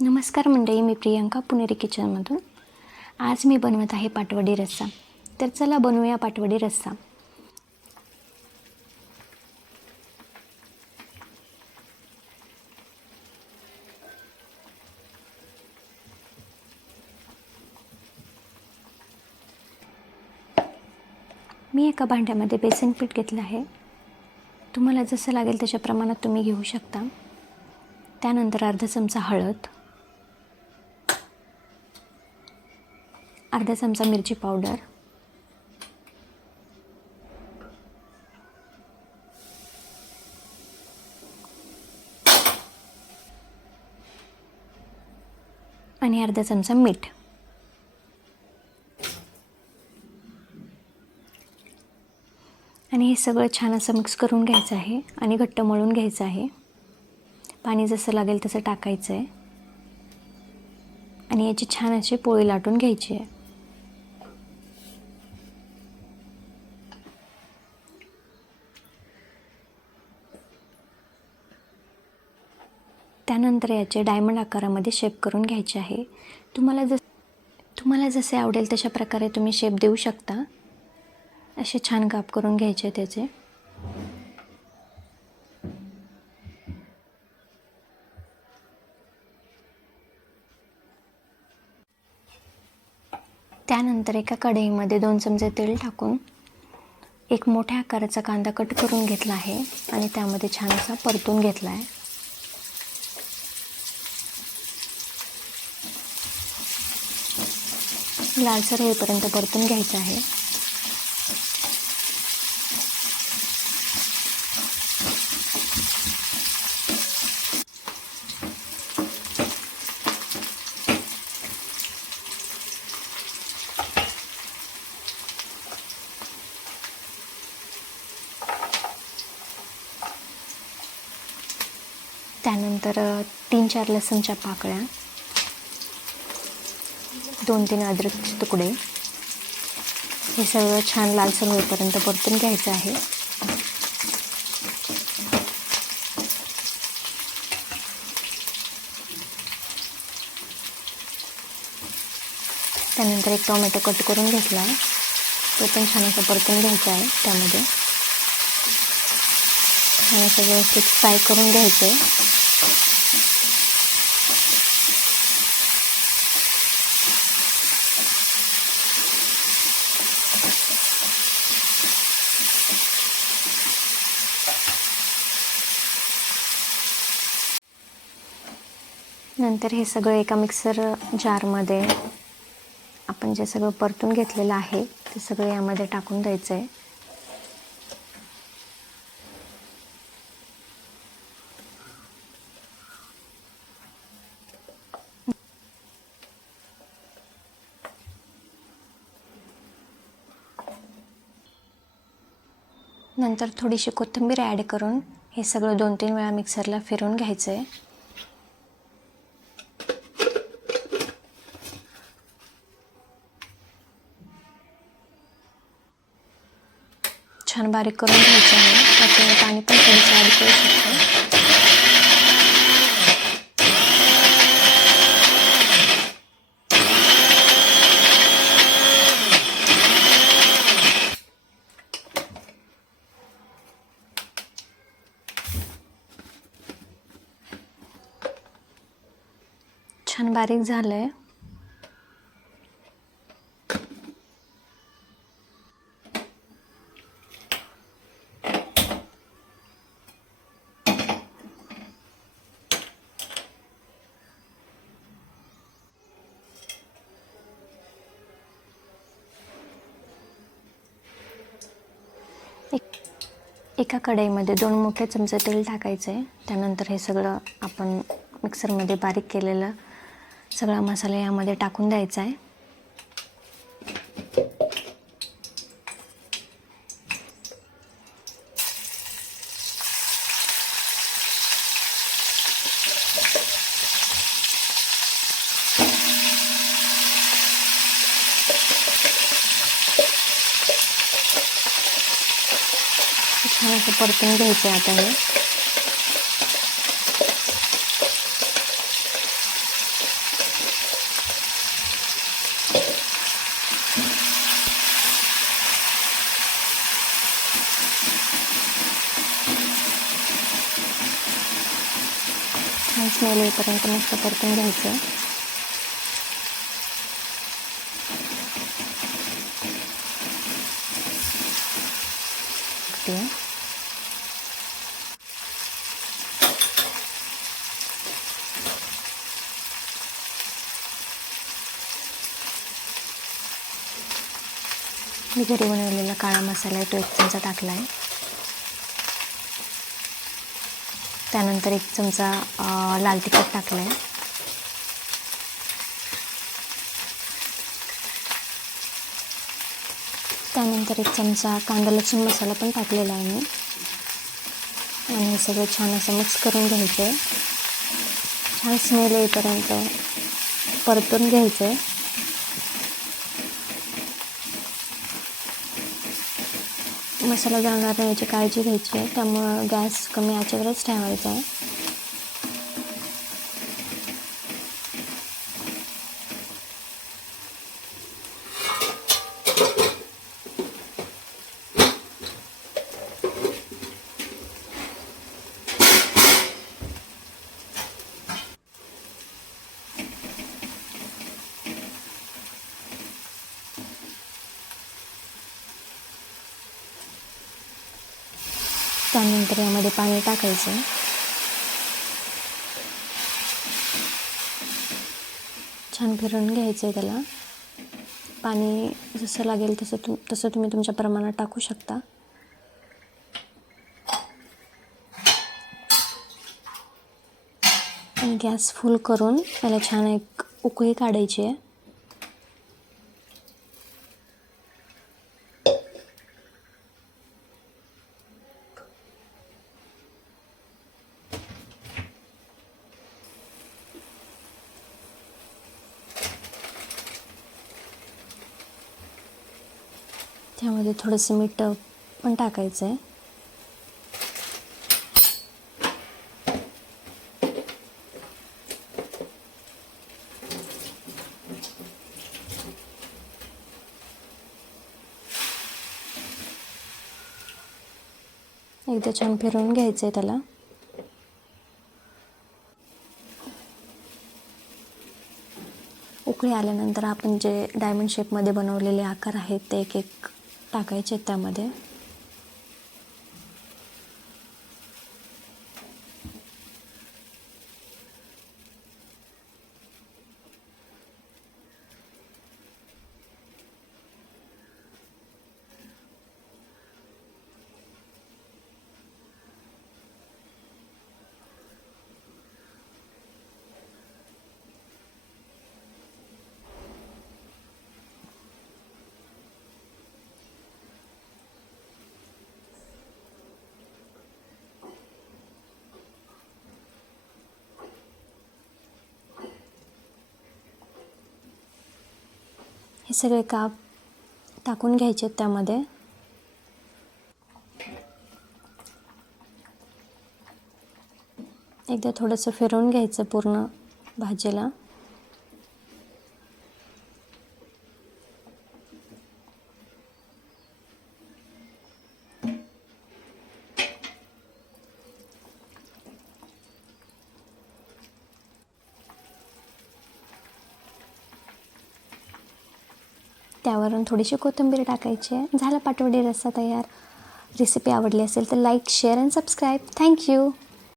नमस्कार मंडळी, मी प्रियंका पुणेरी किचनमधून. आज मी बनवत आहे पाटवडी रस्सा. तर चला बनवूया पाटवडी रस्सा. मी एका भांड्यामध्ये बेसन पीठ घेतलं आहे. तुम्हाला जसं लागेल त्याच्या प्रमाणात तुम्ही घेऊ शकता. त्यानंतर अर्धा चमचा हळद, अर्धा चमचा मिरची पावडर, आणि अर्धा चमचा मीठ. आणि हे सगळं छान असं मिक्स करून घ्यायचं आहे आणि घट्ट मळून घ्यायचं आहे. पाणी जसं लागेल तसं टाकायचं आहे आणि याची छान अशी पोळी लाटून घ्यायची आहे. त्यानंतर याचे डायमंड आकारामध्ये शेप करून घ्यायचे आहे. तुम्हाला जसे आवडेल तशा प्रकारे तुम्ही शेप देऊ शकता. असे छान काप करून घ्यायचे त्याचे. त्यानंतर एका कढईमध्ये 2 चमचे तेल टाकून एक मोठ्या आकाराचा कांदा कट करून घेतला आहे आणि त्यामध्ये छान असा परतून घेतला आहे. लालसर होईपर्यंत परतून घ्यायचा आहे. त्यानंतर 3-4 लसूणच्या पाकळ्या, 2-3 अद्रकचे तुकडे, हे सगळं छान लालसर होईपर्यंत परतून घ्यायचं आहे. त्यानंतर एक टोमॅटो कट करून घेतला आहे, तो पण छान असं परतून घ्यायचा आहे. त्यामध्ये छान असं व्यवस्थित फ्राय करून घ्यायचं आहे. नंतर हे सगळं एका मिक्सर जारमध्ये आपण जे सगळं परतून घेतलेलं आहे ते सगळं यामध्ये टाकून द्यायचं आहे. नंतर थोडीशी कोथिंबीर ॲड करून हे सगळं 2-3 वेळा मिक्सरला फिरवून घ्यायचं आहे. छान बारीक करून घ्यायचं आहे. त्याच्यामुळे पाणी पण थोडंसं ॲड करू शकतो. छान बारीक झालं आहे. एका कढईमध्ये 2 मोठे चमचे तेल टाकायचं आहे. त्यानंतर हे सगळं आपण मिक्सरमध्ये बारीक केलेलं सगळा मसाला यामध्ये टाकून द्यायचा आहे. छान असं परतून घ्यायचं आहे आता हे. स्मेल येईपर्यंत मस्त परतून घ्यायचं. मी घरी बनवलेला काळा मसाला आहे तो 1 चमचा टाकला आहे. त्यानंतर 1 चमचा लाल तिखट टाकलं आहे. त्यानंतर 1 चमचा कांदा लसूण मसाला पण टाकलेला आहे मी. आणि हे सगळं छान असं मिक्स करून घ्यायचं आहे. छान स्मेल येईपर्यंत परतून घ्यायचं आहे. मसाला जाणार नाही याची काळजी घ्यायची आहे, त्यामुळं गॅस कमी आचेवरच ठेवायचा आहे. त्यानंतर यामध्ये पाणी टाकायचं. छान फिरवून घ्यायचं आहे त्याला. पाणी जसं लागेल तसं तुम्ही तुमच्या प्रमाणात टाकू शकता. आणि गॅस फुल करून याला छान एक उकळी काढायची आहे. त्यामध्ये थोडंसं मीठ पण टाकायचं आहे. एकदा छान फिरवून घ्यायचं आहे त्याला. उकळी आल्यानंतर आपण जे डायमंड शेपमध्ये बनवलेले आकार आहेत ते एक एक टाकायचे त्यामध्ये. हे सगळे काप टाकून घ्यायचे त्यामध्ये. एकदा थोडंसं फिरवून घ्यायचं पूर्ण भाजीला. त्यावरून थोडीशी कोथिंबीर टाकायची आहे. झाला पाटवडी रस्सा तयार. रेसिपी आवडली असेल तर like, share and subscribe. Thank you.